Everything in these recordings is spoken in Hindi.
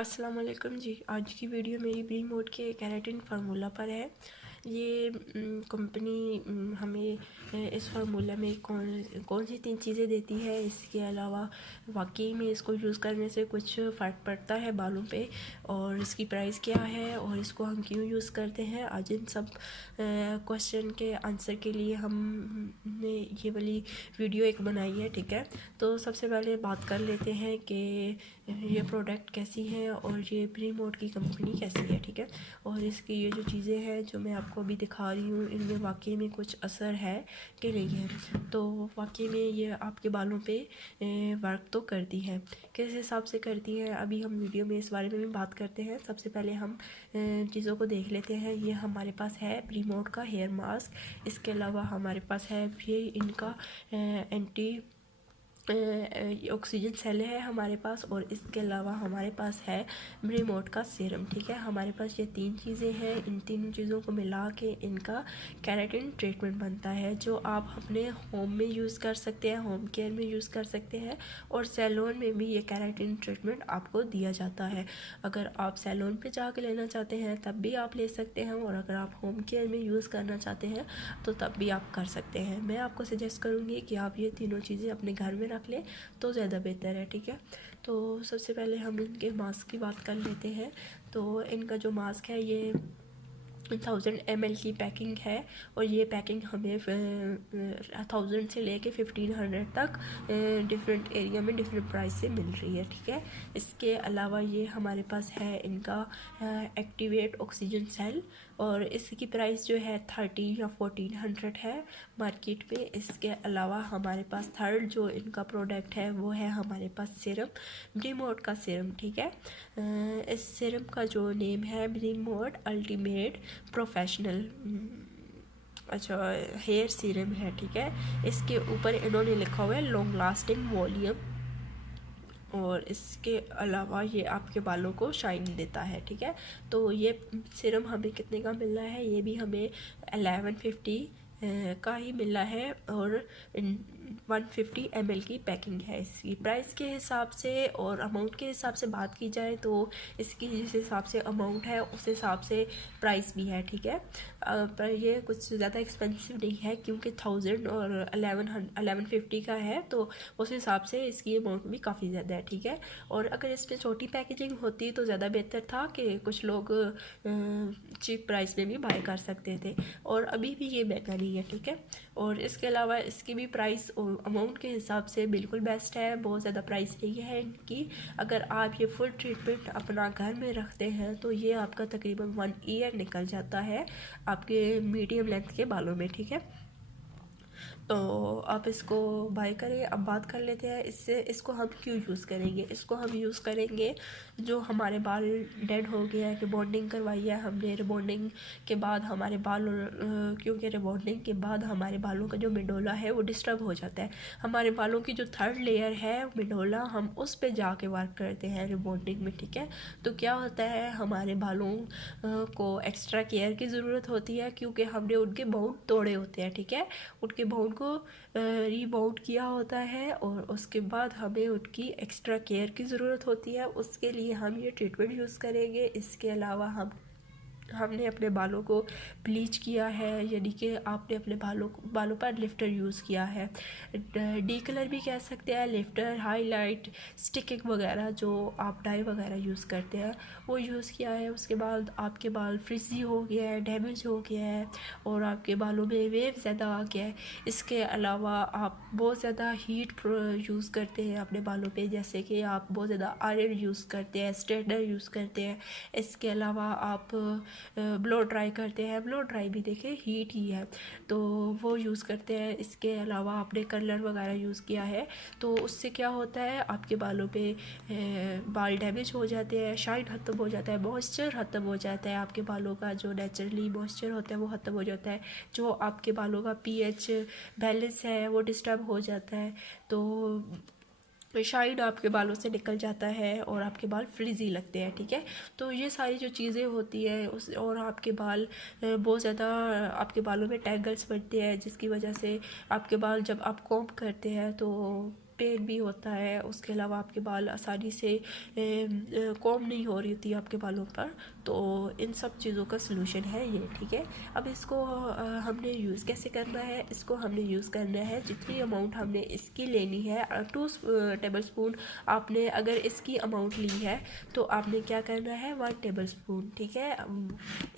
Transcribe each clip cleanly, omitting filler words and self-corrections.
अस्सलाम वालेकुम जी। आज की वीडियो मेरी ब्री मोड के केराटिन फार्मूला पर है। ये कंपनी हमें इस फार्मूला में कौन कौन सी 3 चीज़ें देती है। इसके अलावा वाकई में इसको यूज़ करने से कुछ फ़र्क पड़ता है बालों पे, और इसकी प्राइस क्या है और इसको हम क्यों यूज़ करते हैं। आज इन सब क्वेश्चन के आंसर के लिए हमने ये वाली वीडियो एक बनाई है, ठीक है। तो सबसे पहले बात कर लेते हैं कि ये प्रोडक्ट कैसी है और ये ब्री मोड की कंपनी कैसी है, ठीक है। और इसकी ये जो चीज़ें हैं जो मैं आपको अभी दिखा रही हूँ, इनमें वाकई में कुछ असर है कि नहीं है। तो वाकई में ये आपके बालों पे वर्क तो करती है। किस हिसाब से करती है अभी हम वीडियो में इस बारे में भी बात करते हैं। सबसे पहले हम चीज़ों को देख लेते हैं। ये हमारे पास है ब्री मोड का हेयर मास्क। इसके अलावा हमारे पास है ये इनका एंटी ऑक्सीजन सेल है हमारे पास, और इसके अलावा हमारे पास है ब्री मोड का सीरम, ठीक है। हमारे पास ये 3 चीज़ें हैं। इन तीनों चीज़ों को मिला के इनका केराटिन ट्रीटमेंट बनता है, जो आप अपने होम में यूज़ कर सकते हैं, होम केयर में यूज़ कर सकते हैं, और सैलून में भी ये केराटिन ट्रीटमेंट आपको दिया जाता है। अगर आप सैलून पे जाके लेना चाहते हैं तब भी आप ले सकते हैं, और अगर आप होम केयर में यूज़ करना चाहते हैं तो तब भी आप कर सकते हैं। मैं आपको सजेस्ट करूँगी कि आप ये तीनों चीज़ें अपने घर में रख लें तो ज़्यादा बेहतर है, ठीक है। तो सबसे पहले हम इनके मास्क की बात कर लेते हैं। तो इनका जो मास्क है ये 1000 ml की पैकिंग है, और ये पैकिंग हमें 1000 से लेके 1500 तक डिफरेंट एरिया में डिफरेंट प्राइस से मिल रही है, ठीक है। इसके अलावा ये हमारे पास है इनका एक्टिवेट ऑक्सीजन सेल, और इसकी प्राइस जो है 13 या 1400 है मार्केट पे। इसके अलावा हमारे पास थर्ड जो इनका प्रोडक्ट है वो है हमारे पास सीरम, ब्री मोड का सीरम, ठीक है। इस सीरम का जो नेम है Bree Mode ultimate professional hair serum है, ठीक है। इसके ऊपर इन्होंने लिखा हुआ है लॉन्ग लास्टिंग वॉल्यूम, और इसके अलावा ये आपके बालों को शाइन देता है, ठीक है। तो ये सीरम हमें कितने का मिल रहा है, ये भी हमें 1150 का ही मिला है, और 150 ml की पैकिंग है। इसकी प्राइस के हिसाब से और अमाउंट के हिसाब से बात की जाए तो इसकी जिस हिसाब से अमाउंट है उस हिसाब से प्राइस भी है, ठीक है। पर ये कुछ ज़्यादा एक्सपेंसिव नहीं है, क्योंकि 1000 और 1150 का है, तो उस हिसाब से इसकी अमाउंट भी काफ़ी ज़्यादा है, ठीक है। और अगर इसमें छोटी पैकेजिंग होती तो ज़्यादा बेहतर था कि कुछ लोग चीप प्राइस में भी बाय कर सकते थे, और अभी भी ये महंगा नहीं है, ठीक है। और इसके अलावा इसकी भी प्राइस और अमाउंट के हिसाब से बिल्कुल बेस्ट है, बहुत ज़्यादा प्राइस नहीं है इनकी। अगर आप ये फुल ट्रीटमेंट अपना घर में रखते हैं तो ये आपका तकरीबन 1 ईयर निकल जाता है आपके मीडियम लेंथ के बालों में, ठीक है। तो आप इसको बाय करें। अब बात कर लेते हैं इसको हम क्यों यूज़ करेंगे। इसको हम यूज़ करेंगे जो हमारे बाल डेड हो गया है, रिबॉन्डिंग करवाई है हमने, रिबॉन्डिंग के बाद हमारे बाल क्योंकि रिबॉन्डिंग के बाद हमारे बालों का जो मिडोला है वो डिस्टर्ब हो जाता है। हमारे बालों की जो थर्ड लेयर है मिडोला, हम उस पर जाके वर्क करते हैं रिबॉन्डिंग में, ठीक है। तो क्या होता है, हमारे बालों को एक्स्ट्रा केयर की ज़रूरत होती है, क्योंकि हमने उनके बाउंड तोड़े होते हैं, ठीक है। उनके बाउंड को रीबाउंड किया होता है, और उसके बाद हमें उनकी एक्स्ट्रा केयर की ज़रूरत होती है। उसके लिए हम ये ट्रीटमेंट यूज़ करेंगे। इसके अलावा हमने अपने बालों को ब्लीच किया है, यानी कि आपने अपने बालों पर लिफ्टर यूज़ किया है, डी कलर भी कह सकते हैं, लिफ्टर, हाईलाइट, स्टिकिंग वगैरह जो आप डाई वगैरह यूज़ करते हैं वो यूज़ किया है। उसके बाद आपके बाल फ्रिजी हो गया है, डैमेज हो गया है, और आपके बालों में वेव ज़्यादा आ गया है। इसके अलावा आप बहुत ज़्यादा हीट यूज़ करते हैं अपने बालों पे, जैसे कि आप बहुत ज़्यादा आयरन यूज़ करते हैं, स्ट्रेटनर यूज़ करते हैं। इसके अलावा आप ब्लो ड्राई करते हैं, ब्लो ड्राई भी देखें हीट ही है, तो वो यूज़ करते हैं। इसके अलावा आपने कलर वगैरह यूज़ किया है, तो उससे क्या होता है, आपके बालों पे बाल डैमेज हो जाते हैं, शाइन ख़त्म हो जाता है, मॉइस्चर ख़त्म हो जाता है, आपके बालों का जो नेचुरली मॉइस्चर होता है वो ख़त्म हो जाता है, जो आपके बालों का पीएच बैलेंस है वो डिस्टर्ब हो जाता है, तो शाइन आपके बालों से निकल जाता है और आपके बाल फ्रिजी लगते हैं, ठीक है। तो ये सारी जो चीज़ें होती है और आपके बाल बहुत ज़्यादा, आपके बालों में टैंगल्स बनते हैं, जिसकी वजह से आपके बाल जब आप कॉम्ब करते हैं तो पेन भी होता है, उसके अलावा आपके बाल आसानी से कॉम्ब नहीं हो रही होती आपके बालों पर, तो इन सब चीज़ों का सलूशन है ये, ठीक है। अब इसको हमने यूज़ कैसे करना है, इसको हमने यूज़ करना है जितनी अमाउंट हमने इसकी लेनी है 2 टेबल स्पून आपने अगर इसकी अमाउंट ली है तो आपने क्या करना है 1 टेबल स्पून, ठीक है।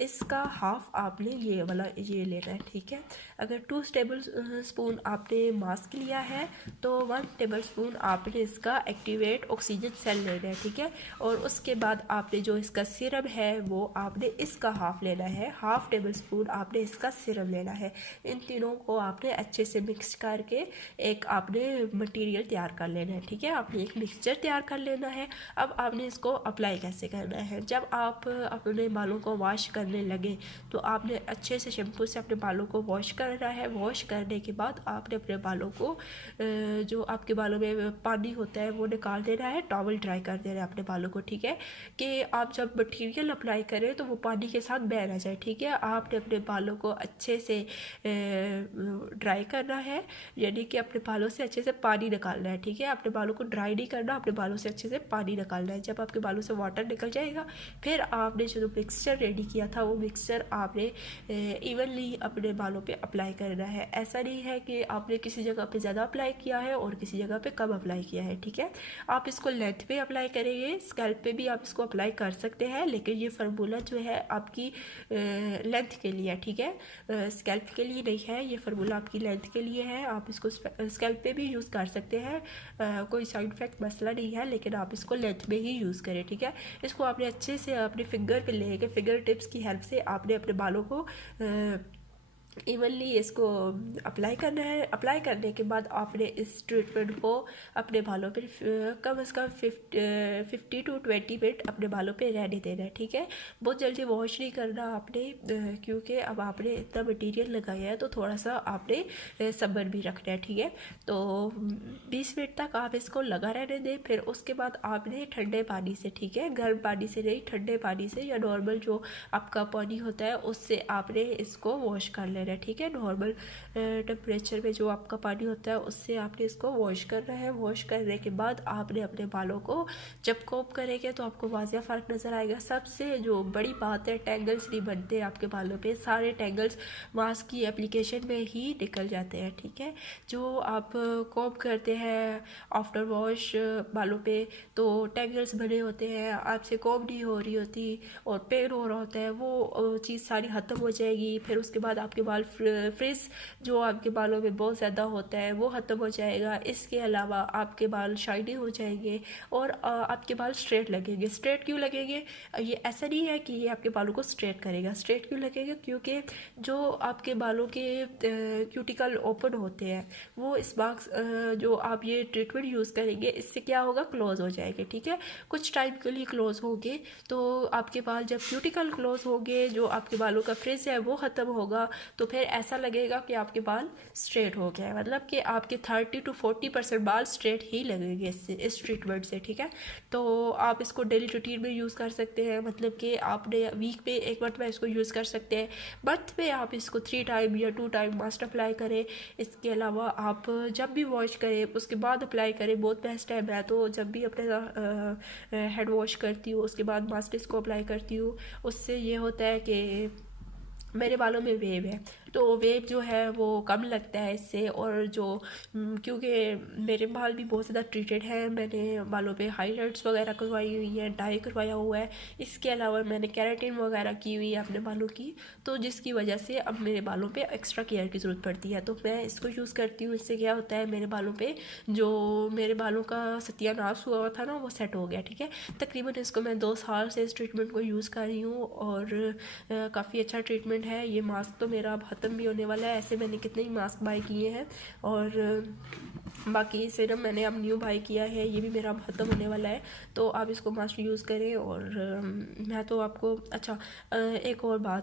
इसका हाफ आपने ये वाला ये लेना है, ठीक है। अगर 2 टेबल स्पून आपने मास्क लिया है तो 1 टेबल स्पून आपने इसका एक्टिवेट ऑक्सीजन सेल लेना है, ठीक है। और उसके बाद आपने जो इसका सिरम है वो आपने इसका हाफ लेना है, हाफ टेबल स्पून आपने इसका सिरम लेना है। इन तीनों को आपने अच्छे से मिक्स करके एक आपने मटेरियल तैयार कर लेना है, ठीक है। आपने एक मिक्सचर तैयार कर लेना है। अब आपने इसको अप्लाई कैसे करना है, जब आप अपने बालों को वॉश करने लगे तो आपने अच्छे से शैम्पू से अपने बालों को वॉश करना है। वॉश करने के बाद आपने अपने बालों को जो आपके बालों में पानी होता है वो निकाल देना है, टॉवल ड्राई कर देना है अपने बालों को, ठीक है। कि आप जब मटेरियल अप्लाई करें तो वो पानी के साथ बह ना जाए, ठीक है। आपने अपने बालों को अच्छे से ड्राई करना है, यानी कि अपने बालों से अच्छे से पानी निकालना है, ठीक है। अपने बालों को ड्राई नहीं करना, अपने बालों से अच्छे से पानी निकालना है। जब आपके बालों से वाटर निकल जाएगा फिर आपने जो मिक्सचर रेडी किया था वो मिक्सचर आपने इवनली अपने बालों पे अप्लाई करना है। ऐसा नहीं है कि आपने किसी जगह पे ज़्यादा अप्लाई किया है और किसी जगह पे कम अप्लाई किया है, ठीक है। आप इसको लेंथ पे अप्लाई करेंगे, स्कैल्प पे भी आप इसको अप्लाई कर सकते हैं, लेकिन ये फार्मूला जो है आपकी लेंथ के लिए है, ठीक है। स्कैल्प के लिए नहीं है, ये फार्मूला आपकी लेंथ के लिए है। आप इसको स्कैल्प पे भी यूज़ कर सकते हैं, कोई साइड इफेक्ट मसला नहीं है, लेकिन आप इसको लेंथ में ही यूज़ करें, ठीक है। इसको आपने अच्छे से अपने फिंगर पे लेके फिंगर टिप्स की हेल्प से आपने अपने बालों को इवनली इसको अप्लाई करना है। अप्लाई करने के बाद आपने इस ट्रीटमेंट को अपने बालों पे कम से कम 50 to 20 मिनट अपने बालों पे रहने देना है, ठीक है। बहुत जल्दी वॉश नहीं करना आपने, क्योंकि अब आपने इतना मटेरियल लगाया है तो थोड़ा सा आपने सब्र भी रखना है, ठीक है। तो 20 मिनट तक आप इसको लगा रहने दें। फिर उसके बाद आपने ठंडे पानी से, ठीक है, गर्म पानी से नहीं, ठंडे पानी से या नॉर्मल जो आपका पानी होता है उससे आपने इसको वॉश कर लेना है, ठीक है। नॉर्मल टेम्परेचर में जो आपका पानी होता है उससे आपने इसको वॉश करना है। वॉश करने के बाद आपने अपने बालों को जब कोम करेंगे तो आपको वाज़िया फ़र्क नज़र आएगा। सबसे जो बड़ी बात है, टेंगल्स नहीं बनते आपके बालों पे, सारे टेंगल्स मास्क की एप्लीकेशन में ही निकल जाते हैं, ठीक है। जो आप कोम करते हैं आफ्टर वॉश बालों पे तो टेंगल्स बने होते हैं, आपसे कोम नहीं हो रही होती और पेन हो रहा होता है, वो चीज़ सारी ख़त्म हो जाएगी। फिर उसके बाद आपके बाल फ्रिज जो आपके बालों में बहुत ज़्यादा होता है वो ख़त्म हो जाएगा। इसके अलावा आपके बाल शाइनी हो जाएंगे और आपके बाल स्ट्रेट लगेंगे। स्ट्रेट क्यों लगेंगे, ये ऐसा नहीं है कि ये आपके बालों को स्ट्रेट करेगा। स्ट्रेट क्यों लगेगा, क्योंकि जो आपके बालों के क्यूटिकल ओपन होते हैं वो इस बाक्स जो आप ये ट्रीटमेंट यूज़ करेंगे इससे क्या होगा, क्लोज हो जाएंगे, ठीक है। कुछ टाइम के लिए क्लोज होंगे, तो आपके बाल जब क्यूटिकल क्लोज होंगे, जो आपके बालों का फ्रिज है वो ख़त्म होगा, तो फिर ऐसा लगेगा कि आपके बाल स्ट्रेट हो गए, मतलब कि आपके 30 to 40% बाल स्ट्रेट ही लगेंगे इस ट्रीटमेंट से, ठीक है। तो आप इसको डेली रूटीन में यूज़ कर सकते हैं, मतलब कि आपने वीक में एक मंथ में इसको यूज़ कर सकते हैं। मंथ में आप इसको 3 टाइम या 2 टाइम मस्ट अप्लाई करें। इसके अलावा आप जब भी वॉश करें उसके बाद अप्लाई करें, बहुत बेस्ट है। मैं तो जब भी अपने हेड वॉश करती हूँ उसके बाद मस्ट इसको अप्लाई करती हूँ। उससे ये होता है कि मेरे बालों में वेव है तो वेव जो है वो कम लगता है इससे। और जो क्योंकि मेरे बाल भी बहुत ज़्यादा ट्रीटेड है, मैंने बालों पे हाईलाइट्स वगैरह करवाई हुई है, डाई करवाया हुआ है, इसके अलावा मैंने केराटिन वगैरह की हुई है अपने बालों की, तो जिसकी वजह से अब मेरे बालों पे एक्स्ट्रा केयर की ज़रूरत पड़ती है। तो मैं इसको यूज़ करती हूँ। इससे क्या होता है, मेरे बालों पे जो मेरे बालों का सत्यानाश हुआ था ना वो सेट हो गया, ठीक है। तकरीबन इसको मैं 2 साल से इस ट्रीटमेंट को यूज़ कर रही हूँ और काफ़ी अच्छा ट्रीटमेंट है। ये मास्क तो मेरा अब ख़त्म भी होने वाला है, ऐसे मैंने कितने ही मास्क बाय किए हैं और बाकी सिरम मैंने अब न्यू बाय किया है, ये भी मेरा अब ख़त्म होने वाला है। तो आप इसको मस्ट यूज़ करें। और मैं तो आपको अच्छा एक और बात